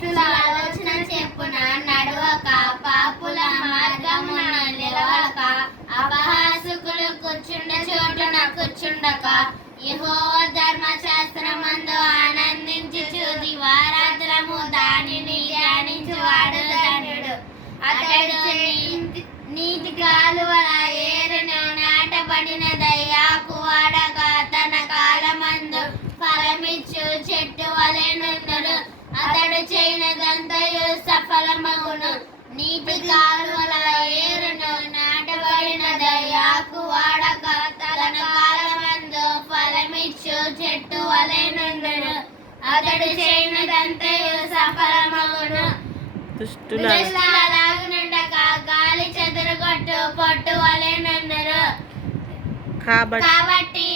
దుష్టుల ఆలోచన చెప్పున నడవక, పాపుల మార్గమున నిలవక, అపహాసకులు కూర్చుండ చోటున కూర్చుండక, యెహోవా ధర్మశాస్త్రమందు ఆనందించుచు దివారాత్రము దానిని ధ్యానించువాడు ధన్యుడు. అతడు నీటి కాలువల ఏరును నాటబడిన దయ్యాకు వాడక, తన కాలమందు ఫలమిచ్చు చెట్టు వలె నుండును. అతడు చేయనదంతయు సఫలమగును. నీటి కాలువల ఏరును నాటబడిన దయ్యాకు వాడక, తన కాలమందు ఫలమిచ్చు చెట్టు వలె నుండును. అతడు చేయనదంతయు సఫలమగును. దుష్టులాగునుండక, గాలి చెదరగొట్టు పొట్టు వలె నుండును. కాబట్టి